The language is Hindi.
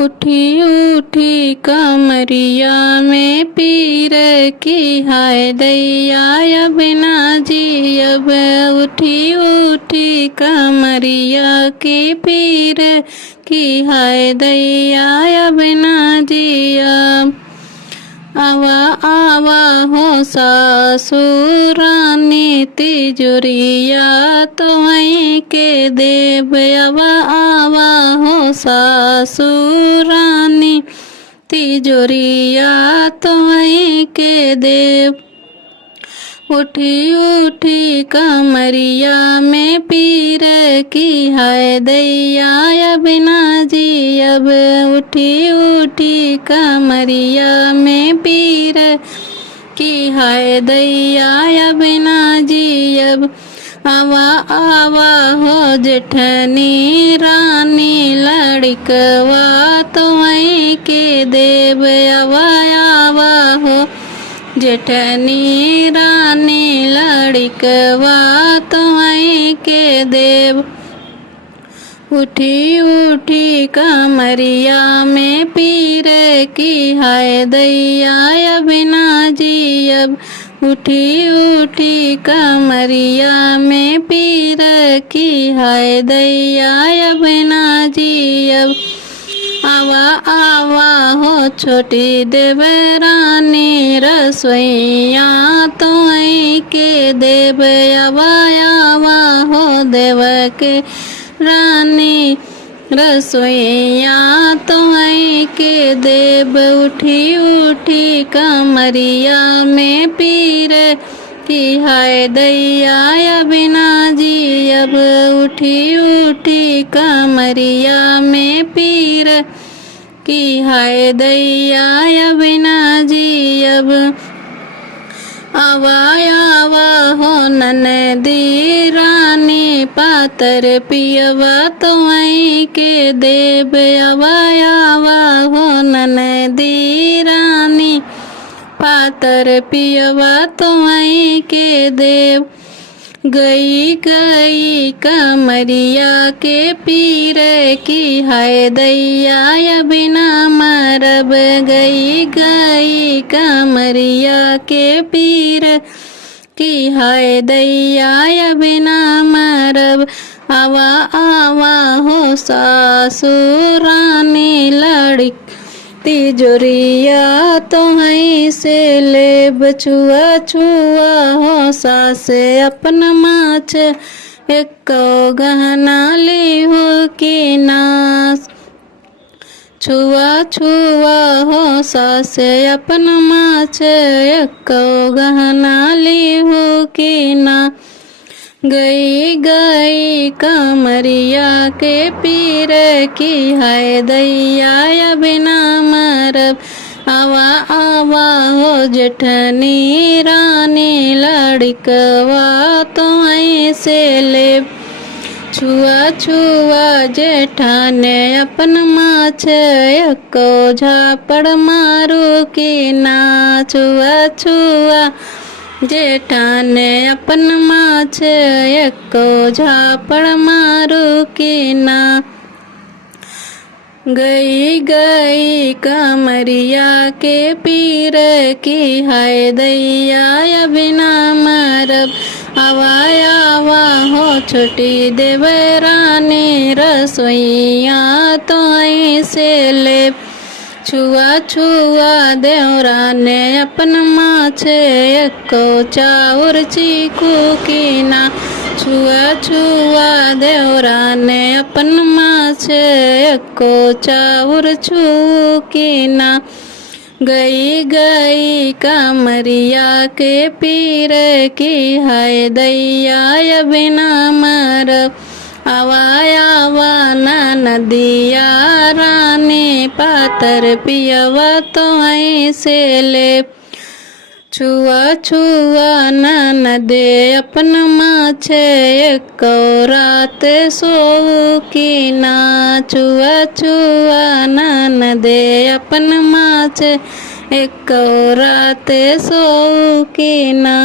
उठी उठी कमरिया में पीर की हाय दैया अब ना जी अब। उठी उठी कमरिया की पीर की हाय दैया अब ना जी अब। आवा आवा हो सासुरानी तिजोरिया तुम्हें के देव। आवा आवा हो सासुरानी तिजोरिया तुम्हें के देव। उठी उठी कमरिया में पीर की हाय दैया अब ना जी अब। उठी उठी कमरिया में पीर की हाय दैया अब ना जी अब। आवा आवा हो जेठनी रानी लड़कवा तुम्हें के देव। आवा आवा हो जेठनी रानी लड़कवा तुम्हें के देव। उठी उठी कमरिया में पीर की हाय दैया अब ना जी अब। उठी उठी कमरिया में पीर की हाय दैया अब ना जी अब। आवा आवा हो छोटी देवरानी रसोइया तुम्हें के देव। आवा आवा हो देव के रानी रसोइया तुम्हें के देव। उठी उठी कमरिया में पीर की हाय दैया अब ना जी अब। उठी उठी कमरिया में पीर की हाय दैया अब ना जी अब। आवा आवा हो ननदी रानी पातर पियवा तुम्हें के देव। आवा आवा हो ननदी रानी पातर पियवा तुम्हें के देव। गई गई कमरिया के पीर की हाय दैया अब ना मरब। गई गई कमरिया के पीर की हाय दैया अब ना मरब। आवा आवा हो सासुरानी लड़क तिजोरिया तुम्हें से ले बछुआ छुआ हो सासे अपन माच एक गहना ली हो कि नास। छुआ छुआ हो सासे अपन माच एक गहना ली हो कि ना। गई गई कमरिया के पीर की हाय दैया अब ना मरब। आवा आवा हो जेठनी रानी लड़कवा तुम्हें से ले। छुआ छुआ जेठाने अपन माछ एको झापड़ मारू कि ना। छुआ छुआ जेठाने अपन माछ एको झापड़ मारू कि ना। गई गई कमरिया के पीर की हाय दैया अब ना मरब। आवा आवा हो छोटी देवरानी रसोइया तुम्हें से ले। छुआ छुआ देवराने अपन माछ एको चाउर चीकू कि ना। छुआ छुआ देवराने अपन माछ एको चाउर छू कि ना। गई गई कमरिया के पीर की हाय दैया अब ना मरब। आवा आवा नदिया रानी पातर पियवा तुम्हें से ले। छुआ छुआ ननदे अपन माछ एको रात सोऊ कि ना। छुआ छुआ ननदे अपन माछ एको रात सोऊ कि ना।